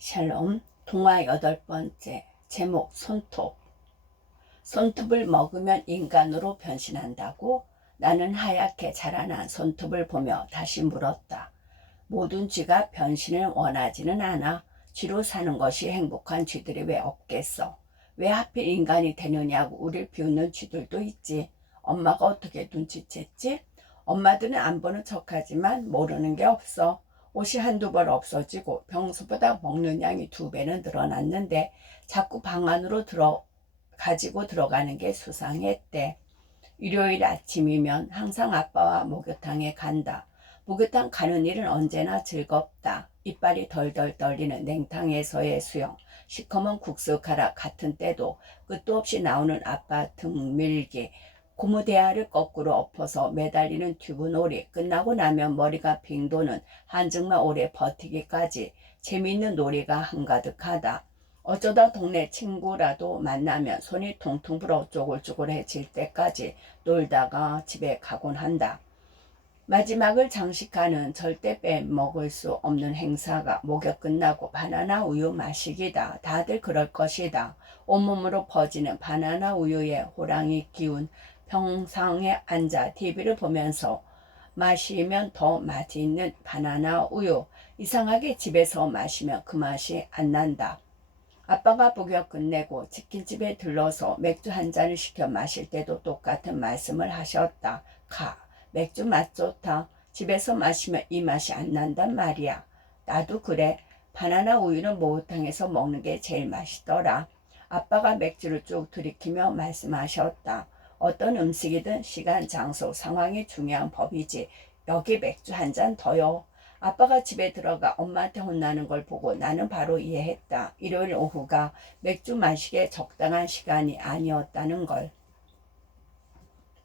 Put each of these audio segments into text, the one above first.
샬롬. 동화 8번째. 제목 손톱. 손톱을 먹으면 인간으로 변신한다고? 나는 하얗게 자라난 손톱을 보며 다시 물었다. 모든 쥐가 변신을 원하지는 않아. 쥐로 사는 것이 행복한 쥐들이 왜 없겠어? 왜 하필 인간이 되느냐고 우릴 비웃는 쥐들도 있지. 엄마가 어떻게 눈치챘지? 엄마들은 안 보는 척하지만 모르는 게 없어. 옷이 한두 벌 없어지고 평소보다 먹는 양이 2배는 늘어났는데 자꾸 방 안으로 가지고 들어가는 게 수상했대. 일요일 아침이면 항상 아빠와 목욕탕에 간다. 목욕탕 가는 일은 언제나 즐겁다. 이빨이 덜덜 떨리는 냉탕에서의 수영, 시커먼 국수가락 같은 때도 끝도 없이 나오는 아빠 등 밀기, 고무대야를 거꾸로 엎어서 매달리는 튜브 놀이, 끝나고 나면 머리가 빙 도는 한증만 오래 버티기까지 재미있는 놀이가 한가득하다. 어쩌다 동네 친구라도 만나면 손이 퉁퉁 불어 쪼글쪼글해질 때까지 놀다가 집에 가곤 한다. 마지막을 장식하는 절대 빼먹을 수 없는 행사가 목욕 끝나고 바나나 우유 마시기다. 다들 그럴 것이다. 온몸으로 퍼지는 바나나 우유의 호랑이 기운. 평상에 앉아 TV를 보면서 마시면 더 맛있는 바나나 우유. 이상하게 집에서 마시면 그 맛이 안 난다. 아빠가 목욕 끝내고 치킨집에 들러서 맥주 한 잔을 시켜 마실 때도 똑같은 말씀을 하셨다. 맥주 맛 좋다. 집에서 마시면 이 맛이 안 난단 말이야. 나도 그래. 바나나 우유는 목욕탕에서 먹는 게 제일 맛있더라. 아빠가 맥주를 쭉 들이키며 말씀하셨다. 어떤 음식이든 시간, 장소, 상황이 중요한 법이지. 여기 맥주 한 잔 더요. 아빠가 집에 들어가 엄마한테 혼나는 걸 보고 나는 바로 이해했다. 일요일 오후가 맥주 마시기에 적당한 시간이 아니었다는 걸.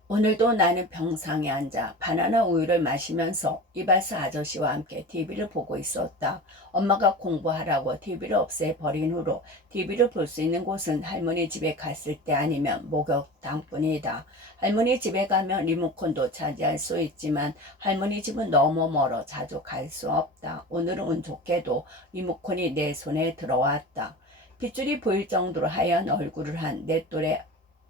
오늘도 나는 병상에 앉아 바나나 우유를 마시면서 이발사 아저씨와 함께 TV를 보고 있었다. 엄마가 공부하라고 TV를 없애버린 후로 TV를 볼 수 있는 곳은 할머니 집에 갔을 때 아니면 목욕탕뿐이다. 할머니 집에 가면 리모컨도 차지할 수 있지만 할머니 집은 너무 멀어 자주 갈 수 없다. 오늘은 운 좋게도 리모컨이 내 손에 들어왔다. 핏줄이 보일 정도로 하얀 얼굴을 한 내 또래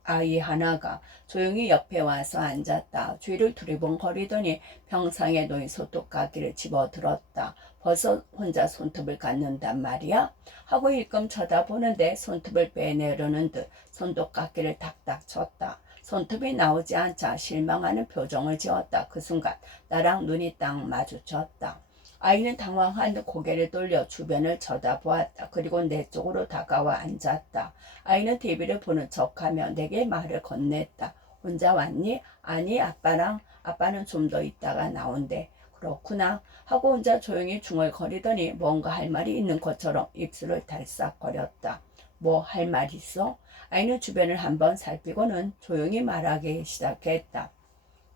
아이 하나가 조용히 옆에 와서 앉았다. 주위를 두리번거리더니 병상에 놓인 소톱깎이를 집어들었다. 벌써 혼자 손톱을 갖는단 말이야? 하고 일끔 쳐다보는데 손톱을 빼내려는 듯 손톱깎이를 탁탁 쳤다. 손톱이 나오지 않자 실망하는 표정을 지었다. 그 순간 나랑 눈이 딱 마주쳤다. 아이는 당황한 듯 고개를 돌려 주변을 쳐다보았다. 그리고 내 쪽으로 다가와 앉았다. 아이는 TV를 보는 척하며 내게 말을 건넸다. 혼자 왔니? 아니, 아빠는 좀 더 있다가 나온대. 그렇구나 하고 혼자 조용히 중얼거리더니 뭔가 할 말이 있는 것처럼 입술을 달싹거렸다. 뭐 할 말 있어? 아이는 주변을 한번 살피고는 조용히 말하기 시작했다.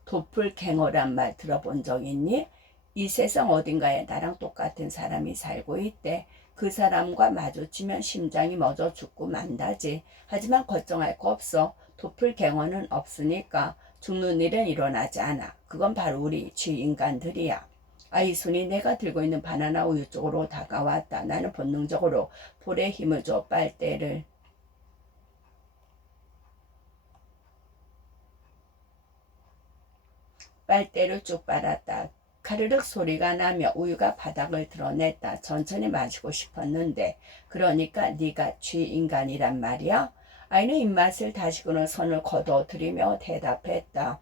도플갱어란 말 들어본 적 있니? 이 세상 어딘가에 나랑 똑같은 사람이 살고 있대. 그 사람과 마주치면 심장이 멎어 죽고 만다지. 하지만 걱정할 거 없어. 도플갱어는 없으니까 죽는 일은 일어나지 않아. 그건 바로 우리 쥐인간들이야. 아이 손이 내가 들고 있는 바나나 우유 쪽으로 다가왔다. 나는 본능적으로 볼에 힘을 줘 빨대를 쭉 빨았다. 가르륵 소리가 나며 우유가 바닥을 드러냈다. 천천히 마시고 싶었는데 그러니까 네가 쥐인간이란 말이야? 아이는 입맛을 다시고는 손을 거둬들이며 대답했다.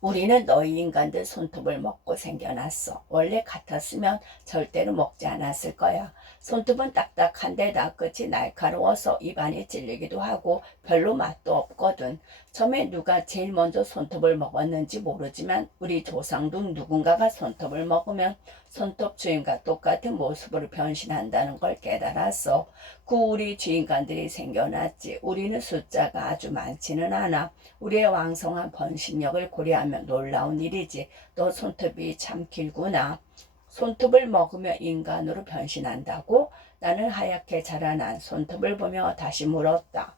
우리는 너희 인간들 손톱을 먹고 생겨났어. 원래 같았으면 절대로 먹지 않았을 거야. 손톱은 딱딱한 데다 끝이 날카로워서 입안이 찔리기도 하고 별로 맛도 없거든. 처음에 누가 제일 먼저 손톱을 먹었는지 모르지만 우리 조상도 누군가가 손톱을 먹으면 손톱 주인과 똑같은 모습으로 변신한다는 걸 깨달았어. 그 우리 주인간들이 생겨났지. 우리는 숫자가 아주 많지는 않아. 우리의 왕성한 번식력을 고려하면 놀라운 일이지. 너 손톱이 참 길구나. 손톱을 먹으며 인간으로 변신한다고? 나는 하얗게 자라난 손톱을 보며 다시 물었다.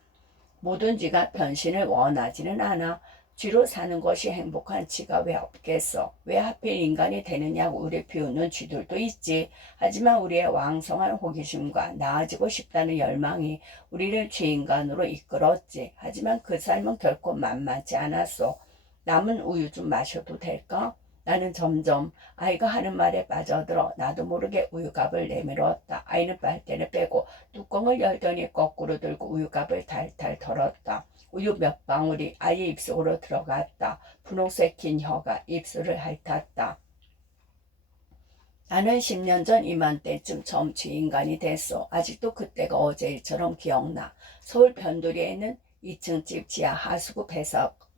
모든 쥐가 변신을 원하지는 않아. 쥐로 사는 것이 행복한 쥐가 왜 없겠어? 왜 하필 인간이 되느냐고 우리 비웃는 쥐들도 있지. 하지만 우리의 왕성한 호기심과 나아지고 싶다는 열망이 우리를 쥐인간으로 이끌었지. 하지만 그 삶은 결코 만만치 않았어. 남은 우유 좀 마셔도 될까? 나는 점점 아이가 하는 말에 빠져들어 나도 모르게 우유값을 내밀었다. 아이는 빨대를 빼고 뚜껑을 열더니 거꾸로 들고 우유값을 탈탈 털었다. 우유 몇 방울이 아이의 입속으로 들어갔다. 분홍색 긴 혀가 입술을 핥았다. 나는 10년 전 이맘때쯤 처음 쥐인간이 됐어. 아직도 그때가 어제 일처럼 기억나. 서울 변두리에 있는 2층 집 지하 하수구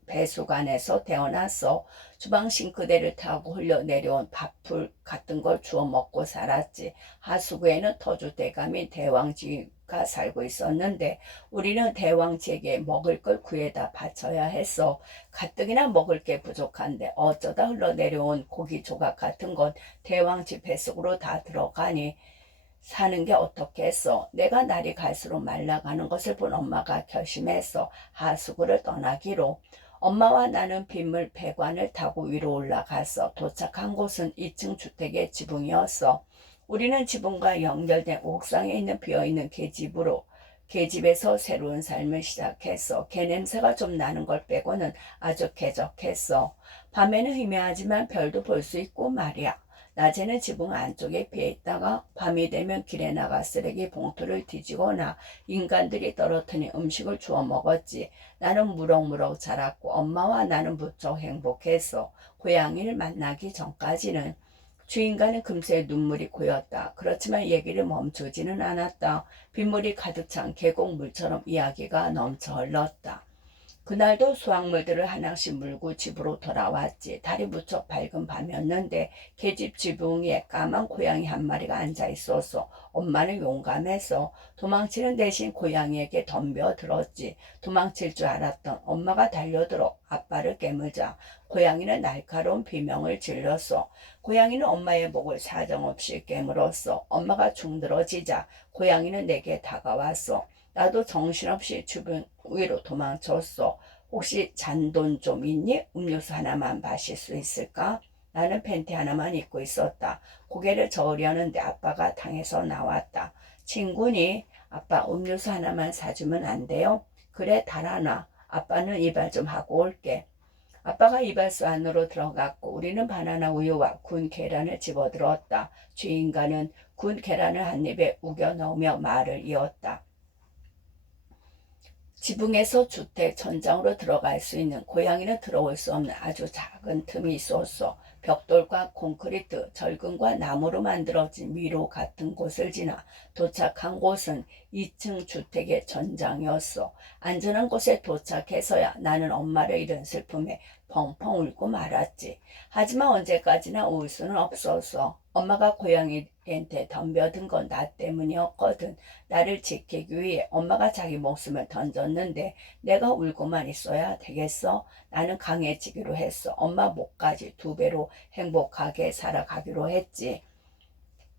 배수관에서 태어났어. 주방 싱크대를 타고 흘러내려온 밥풀 같은 걸 주워 먹고 살았지. 하수구에는 터줏대감인 대왕쥐가 살고 있었는데 우리는 대왕쥐에게 먹을 걸 구해다 바쳐야 했어. 가뜩이나 먹을 게 부족한데 어쩌다 흘러내려온 고기 조각 같은 건 대왕쥐 뱃속으로 다 들어가니 사는 게 어떻겠어. 내가 날이 갈수록 말라가는 것을 본 엄마가 결심했어. 하수구를 떠나기로. 엄마와 나는 빗물 배관을 타고 위로 올라갔어. 도착한 곳은 2층 주택의 지붕이었어. 우리는 지붕과 연결된 옥상에 있는 비어있는 계집에서 새로운 삶을 시작했어. 개 냄새가 좀 나는 걸 빼고는 아주 쾌적했어. 밤에는 희미하지만 별도 볼 수 있고 말이야. 낮에는 지붕 안쪽에 피해 있다가 밤이 되면 길에 나가 쓰레기 봉투를 뒤지거나 인간들이 떨어뜨린 음식을 주워 먹었지. 나는 무럭무럭 자랐고 엄마와 나는 무척 행복했어. 고양이를 만나기 전까지는. 주인간은 금세 눈물이 고였다. 그렇지만 얘기를 멈추지는 않았다. 빗물이 가득 찬 계곡물처럼 이야기가 넘쳐 흘렀다. 그날도 수확물들을 하나씩 물고 집으로 돌아왔지. 달이 무척 밝은 밤이었는데 계집 지붕 위에 까만 고양이 한 마리가 앉아 있었어. 엄마는 용감해서 도망치는 대신 고양이에게 덤벼들었지. 도망칠 줄 알았던 엄마가 달려들어 아빠를 깨물자 고양이는 날카로운 비명을 질렀어. 고양이는 엄마의 목을 사정없이 깨물었어. 엄마가 중들어지자 고양이는 내게 다가왔어. 나도 정신없이 주변 위로 도망쳤어. 혹시 잔돈 좀 있니? 음료수 하나만 마실 수 있을까? 나는 팬티 하나만 입고 있었다. 고개를 저으려는데 아빠가 당에서 나왔다. 친구니? 아빠 음료수 하나만 사주면 안 돼요? 그래 달아나. 아빠는 이발 좀 하고 올게. 아빠가 이발소 안으로 들어갔고 우리는 바나나 우유와 군 계란을 집어들었다. 주인간은 군 계란을 한 입에 우겨 넣으며 말을 이었다. 지붕에서 주택 천장으로 들어갈 수 있는 고양이는 들어올 수 없는 아주 작은 틈이 있었어. 벽돌과 콘크리트, 절근과 나무로 만들어진 미로 같은 곳을 지나 도착한 곳은 2층 주택의 전장이었어. 안전한 곳에 도착해서야 나는 엄마를 잃은 슬픔에 펑펑 울고 말았지. 하지만 언제까지나 울 수는 없었어. 엄마가 고양이한테 덤벼든 건 나 때문이었거든. 나를 지키기 위해 엄마가 자기 목숨을 던졌는데 내가 울고만 있어야 되겠어? 나는 강해지기로 했어. 엄마 목까지 2배로 행복하게 살아가기로 했지.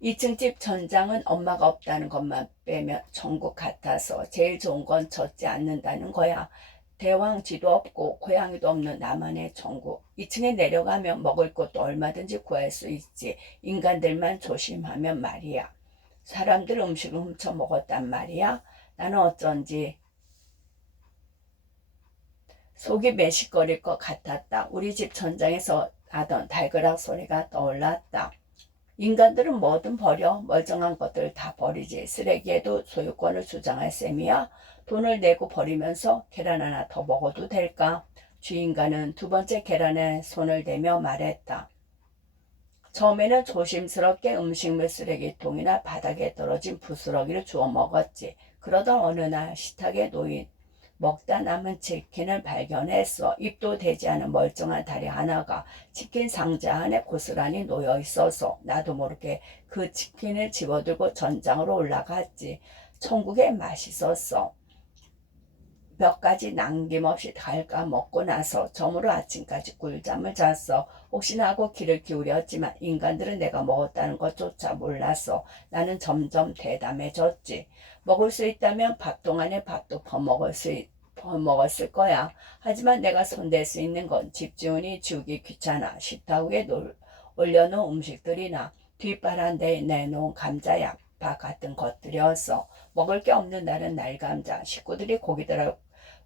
2층 집 전장은 엄마가 없다는 것만 빼면 천국 같아서 제일 좋은 건 젖지 않는다는 거야. 대왕쥐도 없고 고양이도 없는 나만의 천국. 2층에 내려가면 먹을 것도 얼마든지 구할 수 있지. 인간들만 조심하면 말이야. 사람들 음식을 훔쳐 먹었단 말이야. 나는 어쩐지 속이 메식거릴 것 같았다. 우리 집 천장에서 나던 달그락 소리가 떠올랐다. 인간들은 뭐든 버려. 멀쩡한 것들 다 버리지. 쓰레기에도 소유권을 주장할 셈이야. 돈을 내고 버리면서 계란 하나 더 먹어도 될까? 주인간은 2번째 계란에 손을 대며 말했다. 처음에는 조심스럽게 음식물 쓰레기통이나 바닥에 떨어진 부스러기를 주워 먹었지. 그러던 어느 날 식탁에 놓인 먹다 남은 치킨을 발견했어. 입도 되지 않은 멀쩡한 다리 하나가 치킨 상자 안에 고스란히 놓여 있어서 나도 모르게 그 치킨을 집어들고 전장으로 올라갔지. 천국에 맛있었어. 몇 가지 남김없이 갉아 먹고 나서 저물어 아침까지 꿀잠을 잤어. 혹시나 하고 귀를 기울였지만 인간들은 내가 먹었다는 것조차 몰랐어. 나는 점점 대담해졌지. 먹을 수 있다면 밥통 안에 밥도 먹었을 거야. 하지만 내가 손댈 수 있는 건 집주인이 지우기 귀찮아 식탁 위에 올려놓은 음식들이나 뒷바란다에 내놓은 감자야 밥 같은 것들이었어. 먹을 게 없는 날은 날감자, 식구들이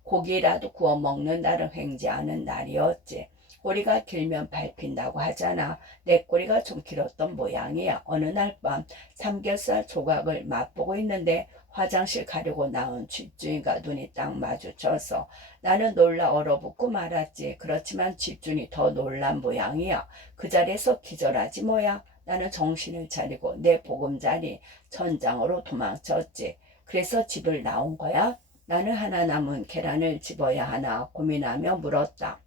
고기라도 구워 먹는 날은 횡재하는 날이었지. 꼬리가 길면 밟힌다고 하잖아. 내 꼬리가 좀 길었던 모양이야. 어느 날 밤 삼겹살 조각을 맛보고 있는데 화장실 가려고 나온 집주인과 눈이 딱 마주쳐서 나는 놀라 얼어붙고 말았지. 그렇지만 집주인이 더 놀란 모양이야. 그 자리에서 기절하지 뭐야. 나는 정신을 차리고 내 보금자리 천장으로 도망쳤지. 그래서 집을 나온 거야. 나는 하나 남은 계란을 집어야 하나 고민하며 물었다.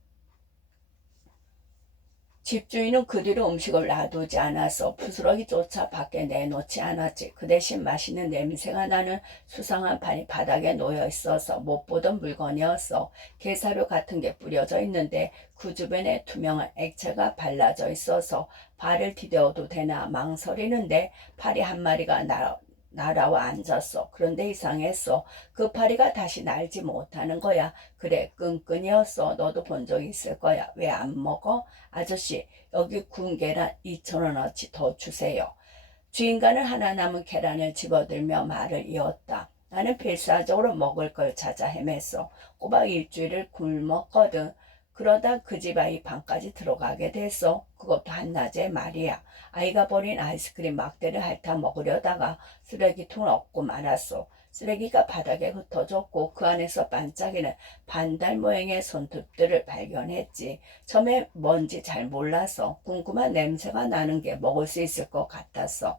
집주인은 그 뒤로 음식을 놔두지 않아서 부스러기조차 밖에 내놓지 않았지. 그 대신 맛있는 냄새가 나는 수상한 판이 바닥에 놓여 있어서 못 보던 물건이었어. 게사료 같은 게 뿌려져 있는데 그 주변에 투명한 액체가 발라져 있어서 발을 디뎌도 되나 망설이는데 파리 한 마리가 날아와 앉았어. 그런데 이상했어. 그 파리가 다시 날지 못하는 거야. 그래, 끈끈이었어. 너도 본 적 있을 거야. 왜 안 먹어? 아저씨, 여기 구운 계란 2,000원어치 더 주세요. 주인과는 하나 남은 계란을 집어들며 말을 이었다. 나는 필사적으로 먹을 걸 찾아 헤맸어. 꼬박 일주일을 굶었거든. 그러다 그 집 아이 방까지 들어가게 됐어. 그것도 한낮에 말이야. 아이가 버린 아이스크림 막대를 핥아 먹으려다가 쓰레기통을 얻고 말았어. 쓰레기가 바닥에 흩어졌고 그 안에서 반짝이는 반달 모양의 손톱들을 발견했지. 처음에 뭔지 잘 몰라서 궁금한 냄새가 나는 게 먹을 수 있을 것 같았어.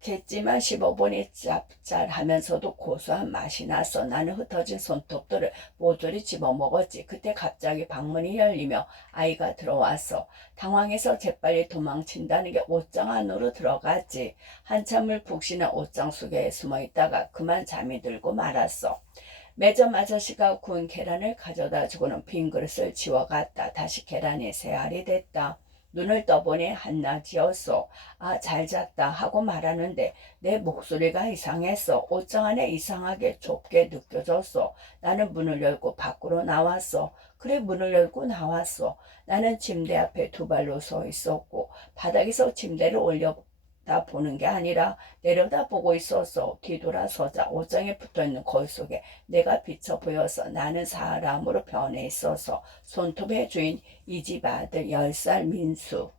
딱딱했지만 씹어보니 짭짤하면서도 고소한 맛이 났어. 나는 흩어진 손톱들을 모조리 집어먹었지. 그때 갑자기 방문이 열리며 아이가 들어왔어. 당황해서 재빨리 도망친다는 게 옷장 안으로 들어갔지. 한참을 푹신한 옷장 속에 숨어있다가 그만 잠이 들고 말았어. 매점 아저씨가 구운 계란을 가져다 주고는 빈 그릇을 지워갔다. 다시 계란이 새알이 됐다. 눈을 떠보니 한낮이었어. 아, 잘 잤다 하고 말하는데 내 목소리가 이상했어. 옷장 안에 이상하게 좁게 느껴졌어. 나는 문을 열고 밖으로 나왔어. 그래, 문을 열고 나왔어. 나는 침대 앞에 두 발로 서 있었고 바닥에서 침대를 올려다 보는 게 아니라 내려다보고 있었어. 뒤돌아서자 옷장에 붙어있는 거울 속에 내가 비쳐 보여서 나는 사람으로 변해 있어서 손톱의 주인 이 집 아들 10살 민수.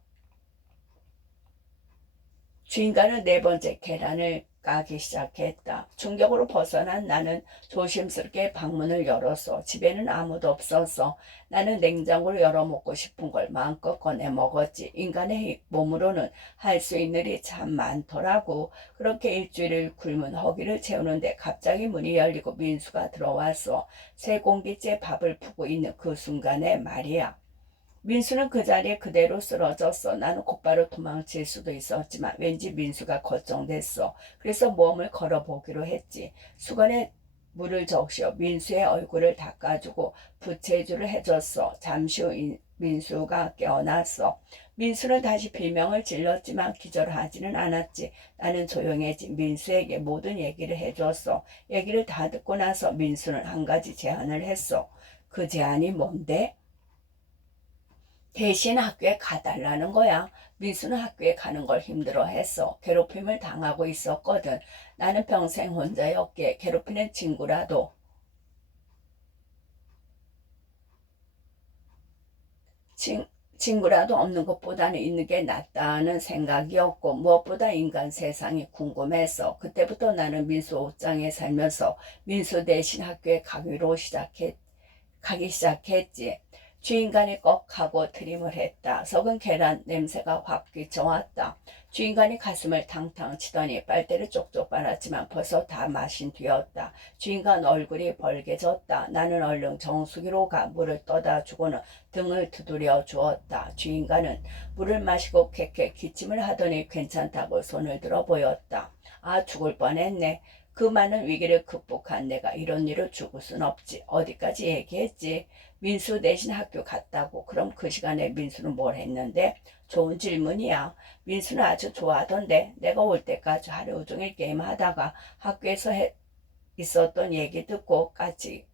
주인과는 네 번째 계란을 까기 시작했다. 충격으로 벗어난 나는 조심스럽게 방문을 열었어. 집에는 아무도 없어서 나는 냉장고를 열어 먹고 싶은 걸 마음껏 꺼내 먹었지. 인간의 몸으로는 할 수 있는 일이 참 많더라고. 그렇게 일주일을 굶은 허기를 채우는데 갑자기 문이 열리고 민수가 들어왔어. 세 공기째 밥을 푸고 있는 그 순간에 말이야. 민수는 그 자리에 그대로 쓰러졌어. 나는 곧바로 도망칠 수도 있었지만 왠지 민수가 걱정됐어. 그래서 몸을 걸어보기로 했지. 수건에 물을 적셔 민수의 얼굴을 닦아주고 부채질을 해줬어. 잠시 후 민수가 깨어났어. 민수는 다시 비명을 질렀지만 기절하지는 않았지. 나는 조용해진 민수에게 모든 얘기를 해줬어. 얘기를 다 듣고 나서 민수는 한 가지 제안을 했어. 그 제안이 뭔데? 대신 학교에 가달라는 거야. 민수는 학교에 가는 걸 힘들어했어. 괴롭힘을 당하고 있었거든. 나는 평생 혼자였기에 괴롭히는 친구라도 없는 것보다는 있는 게 낫다는 생각이었고 무엇보다 인간 세상이 궁금해서 그때부터 나는 민수 옷장에 살면서 민수 대신 학교에 가기 시작했지. 주인간이 꺽 하고 트림을 했다. 썩은 계란 냄새가 확 끼쳐왔다. 주인간이 가슴을 탕탕 치더니 빨대를 쪽쪽 빨았지만 벌써 다 마신 뒤였다. 주인간 얼굴이 벌개졌다. 나는 얼른 정수기로 가 물을 떠다 주고는 등을 두드려 주었다. 주인간은 물을 마시고 쾌쾌 기침을 하더니 괜찮다고 손을 들어 보였다. 아, 죽을 뻔했네. 그 많은 위기를 극복한 내가 이런 일을 죽을 순 없지. 어디까지 얘기했지? 민수 대신 학교 갔다고. 그럼 그 시간에 민수는 뭘 했는데? 좋은 질문이야. 민수는 아주 좋아하던데 내가 올 때까지 하루 종일 게임하다가 학교에서 있었던 얘기 듣고 같이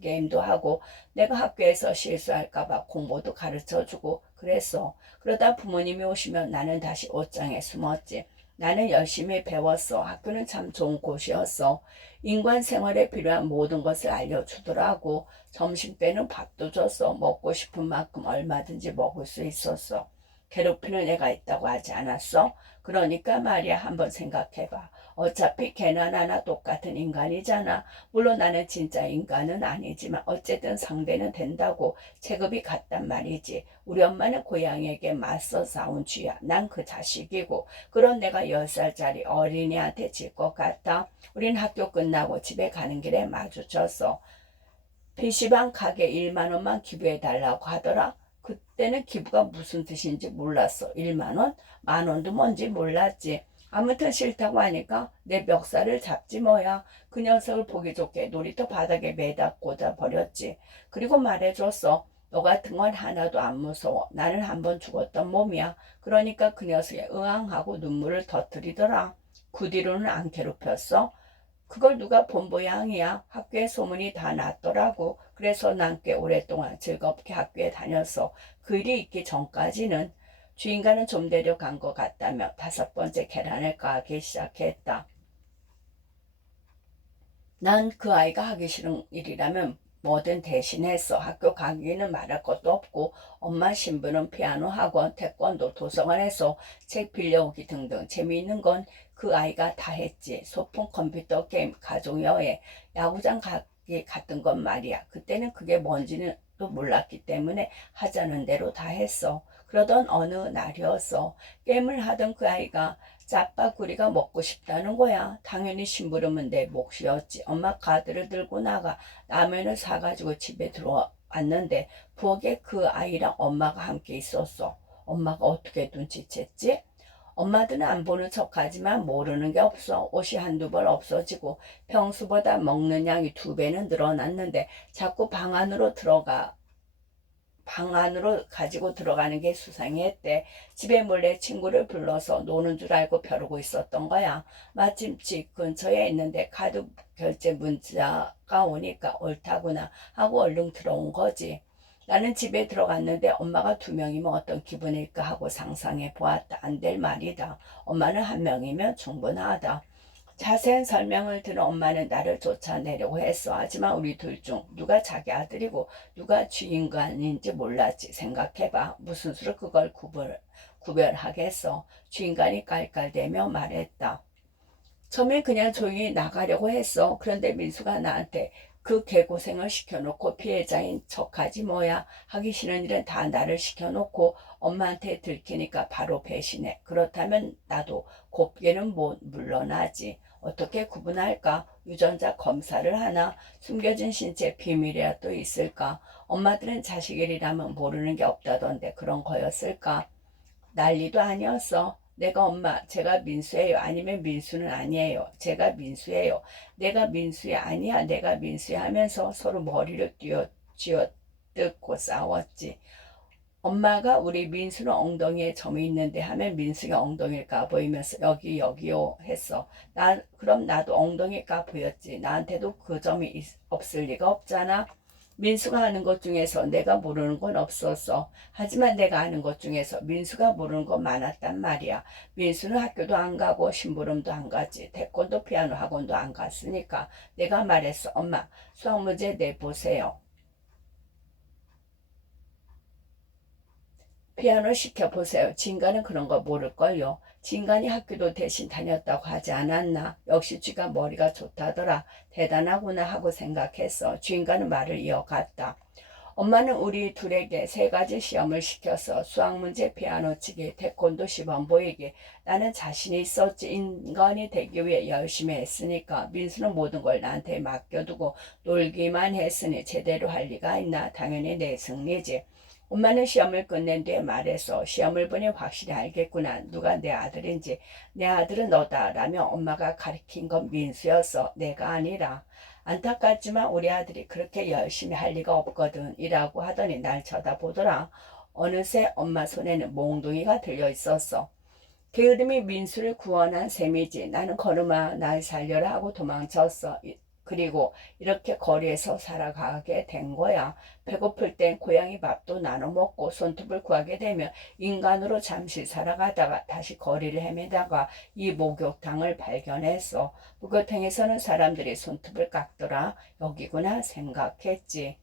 게임도 하고 내가 학교에서 실수할까봐 공부도 가르쳐주고 그랬어. 그러다 부모님이 오시면 나는 다시 옷장에 숨었지. 나는 열심히 배웠어. 학교는 참 좋은 곳이었어. 인간 생활에 필요한 모든 것을 알려주더라고. 점심 때는 밥도 줬어. 먹고 싶은 만큼 얼마든지 먹을 수 있었어. 괴롭히는 애가 있다고 하지 않았어? 그러니까 말이야, 한번 생각해봐. 어차피 걔나 나나 똑같은 인간이잖아. 물론 나는 진짜 인간은 아니지만 어쨌든 상대는 된다고. 체급이 같단 말이지. 우리 엄마는 고양이에게 맞서 싸운 쥐야. 난 그 자식이고. 그런 내가 10살짜리 어린이한테 질 것 같아. 우린 학교 끝나고 집에 가는 길에 마주쳤어. PC방 가게 1만 원만 기부해달라고 하더라. 그때는 기부가 무슨 뜻인지 몰랐어. 1만 원? 만 원도 뭔지 몰랐지. 아무튼 싫다고 하니까 내 멱살을 잡지 뭐야. 그 녀석을 보기 좋게 놀이터 바닥에 매다 꽂아 버렸지. 그리고 말해줬어. 너 같은 건 하나도 안 무서워. 나는 한번 죽었던 몸이야. 그러니까 그 녀석이 응앙하고 눈물을 터뜨리더라. 그 뒤로는 안 괴롭혔어. 그걸 누가 본 모양이야. 학교에 소문이 다 났더라고. 그래서 난 꽤 오랫동안 즐겁게 학교에 다녔어. 그 일이 있기 전까지는. 주인과는 좀 데려간 것 같다며 5번째 계란을 까기 시작했다. 난 그 아이가 하기 싫은 일이라면 뭐든 대신했어. 학교 가기는 말할 것도 없고 엄마 신부는 피아노 학원, 태권도, 도서관에서 책 빌려오기 등등 재미있는 건 그 아이가 다 했지. 소풍, 컴퓨터 게임, 가족여행, 야구장 가기 같은 건 말이야. 그때는 그게 뭔지는 또 몰랐기 때문에 하자는 대로 다 했어. 그러던 어느 날이었어. 게임을 하던 그 아이가 짜파구리가 먹고 싶다는 거야. 당연히 심부름은 내 몫이었지. 엄마 카드를 들고 나가 라면을 사가지고 집에 들어왔는데 부엌에 그 아이랑 엄마가 함께 있었어. 엄마가 어떻게 눈치챘지? 엄마들은 안 보는 척하지만 모르는 게 없어. 옷이 한두 벌 없어지고 평소보다 먹는 양이 2배는 늘어났는데 자꾸 방 안으로 가지고 들어가는 게 수상했대. 집에 몰래 친구를 불러서 노는 줄 알고 벼르고 있었던 거야. 마침 집 근처에 있는데 카드 결제 문자가 오니까 옳다구나 하고 얼른 들어온 거지. 나는 집에 들어갔는데 엄마가 2명이면 어떤 기분일까 하고 상상해 보았다. 안 될 말이다. 엄마는 1명이면 충분하다. 자세한 설명을 들은 엄마는 나를 쫓아내려고 했어. 하지만 우리 둘 중 누가 자기 아들이고 누가 주인간인지 몰랐지. 생각해봐. 무슨 수로 그걸 구별하겠어. 주인간이 깔깔대며 말했다. 처음엔 그냥 조용히 나가려고 했어. 그런데 민수가 나한테 그 개고생을 시켜놓고 피해자인 척하지 뭐야. 하기 싫은 일은 다 나를 시켜놓고 엄마한테 들키니까 바로 배신해. 그렇다면 나도 곱게는 못 물러나지. 어떻게 구분할까? 유전자 검사를 하나? 숨겨진 신체 비밀이라도 있을까? 엄마들은 자식 일이라면 모르는 게 없다던데 그런 거였을까? 난리도 아니었어. 내가 엄마, 제가 민수예요. 아니면 민수는 아니에요. 제가 민수예요. 내가 민수야. 아니야. 내가 민수야 하면서 서로 머리를 쥐어뜯고 싸웠지. 엄마가 우리 민수는 엉덩이에 점이 있는데 하면 민수가 엉덩이일까 보이면서 여기요 했어. 그럼 나도 엉덩이일까 보였지. 나한테도 그 점이 없을 리가 없잖아. 민수가 아는 것 중에서 내가 모르는 건 없었어. 하지만 내가 아는 것 중에서 민수가 모르는 건 많았단 말이야. 민수는 학교도 안 가고 심부름도 안 가지. 태권도 피아노 학원도 안 갔으니까 내가 말했어. 엄마, 수학 문제 내보세요. 피아노 시켜보세요. 진가는 그런 거 모를걸요. 진간이 학교도 대신 다녔다고 하지 않았나. 역시 쥐가 머리가 좋다더라. 대단하구나 하고 생각했어. 주인과는 말을 이어갔다. 엄마는 우리 둘에게 3가지 시험을 시켜서 수학 문제, 피아노 치기, 태권도 시범 보이기. 나는 자신이 있었지. 인간이 되기 위해 열심히 했으니까. 민수는 모든 걸 나한테 맡겨두고 놀기만 했으니 제대로 할 리가 있나. 당연히 내 승리지. 엄마는 시험을 끝낸 뒤에 말해서 시험을 보니 확실히 알겠구나. 누가 내 아들인지. 내 아들은 너다 라며 엄마가 가리킨 건 민수였어. 내가 아니라. 안타깝지만 우리 아들이 그렇게 열심히 할 리가 없거든 이라고 하더니 날 쳐다보더라. 어느새 엄마 손에는 몽둥이가 들려 있었어. 게으름이 민수를 구원한 셈이지. 나는 걸음아 날 살려라 하고 도망쳤어. 그리고 이렇게 거리에서 살아가게 된 거야. 배고플 땐 고양이 밥도 나눠 먹고 손톱을 구하게 되면 인간으로 잠시 살아가다가 다시 거리를 헤매다가 이 목욕탕을 발견했어. 목욕탕에서는 사람들이 손톱을 깎더라. 여기구나 생각했지.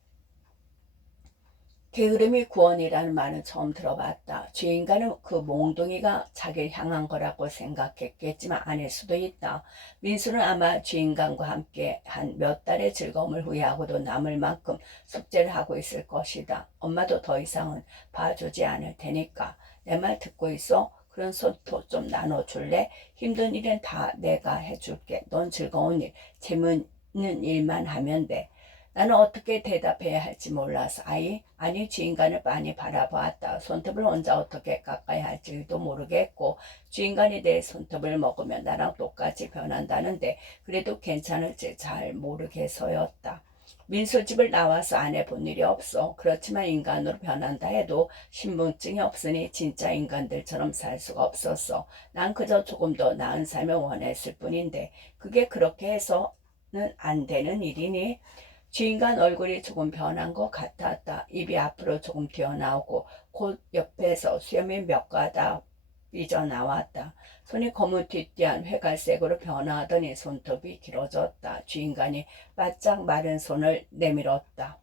게으름이 구원이라는 말은 처음 들어봤다. 주인과는 그 몽둥이가 자기를 향한 거라고 생각했겠지만 아닐 수도 있다. 민수는 아마 주인간과 함께 한 몇 달의 즐거움을 후회하고도 남을 만큼 숙제를 하고 있을 것이다. 엄마도 더 이상은 봐주지 않을 테니까. 내 말 듣고 있어? 그런 손톱 좀 나눠줄래? 힘든 일은 다 내가 해줄게. 넌 즐거운 일, 재밌는 일만 하면 돼. 나는 어떻게 대답해야 할지 몰라서 아니 주인간을 많이 바라보았다. 손톱을 혼자 어떻게 깎아야 할지도 모르겠고 주인간이 내 손톱을 먹으면 나랑 똑같이 변한다는데 그래도 괜찮을지 잘 모르겠어였다. 민수집을 나와서 안 해본 일이 없어. 그렇지만 인간으로 변한다 해도 신분증이 없으니 진짜 인간들처럼 살 수가 없었어. 난 그저 조금 더 나은 삶을 원했을 뿐인데 그게 그렇게 해서는 안 되는 일이니? 주인간 얼굴이 조금 변한 것 같았다. 입이 앞으로 조금 튀어나오고 곧 옆에서 수염이 몇 가닥 삐져나왔다. 손이 거무튀튀한 회갈색으로 변화하더니 손톱이 길어졌다. 주인간이 바짝 마른 손을 내밀었다.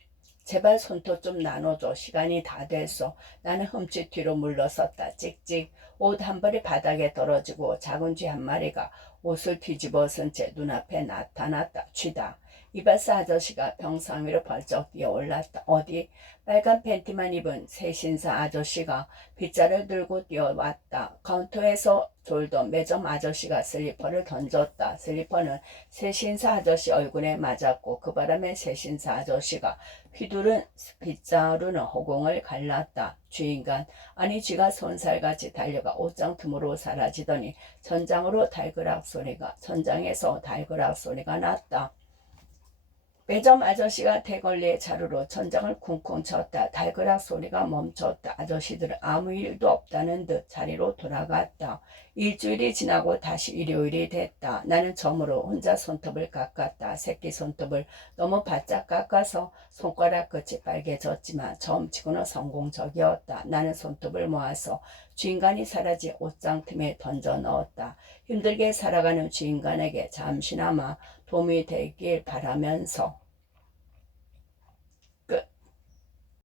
제발 손톱 좀 나눠줘. 시간이 다 됐어. 나는 흠칫 뒤로 물러섰다. 찍찍. 옷 한 벌이 바닥에 떨어지고 작은 쥐 한 마리가 옷을 뒤집어 쓴 채 눈앞에 나타났다. 쥐다. 이발사 아저씨가 병상 위로 벌쩍 뛰어올랐다. 어디? 빨간 팬티만 입은 새신사 아저씨가 빗자를 들고 뛰어왔다. 카운터에서 졸던 매점 아저씨가 슬리퍼를 던졌다. 슬리퍼는 새신사 아저씨 얼굴에 맞았고 그 바람에 새신사 아저씨가 휘두른 빗자루는 허공을 갈랐다. 주인간, 아니 쥐가 손살같이 달려가 옷장 틈으로 사라지더니 천장에서 달그락 소리가 났다. 매점 아저씨가 대걸레의 자루로 천장을 쿵쿵 쳤다. 달그락 소리가 멈췄다. 아저씨들은 아무 일도 없다는 듯 자리로 돌아갔다. 일주일이 지나고 다시 일요일이 됐다. 나는 점으로 혼자 손톱을 깎았다. 새끼 손톱을 너무 바짝 깎아서 손가락 끝이 빨개졌지만 점치고는 성공적이었다. 나는 손톱을 모아서 주인간이 사라진 옷장 틈에 던져 넣었다. 힘들게 살아가는 주인간에게 잠시나마 도움이 되길 바라면서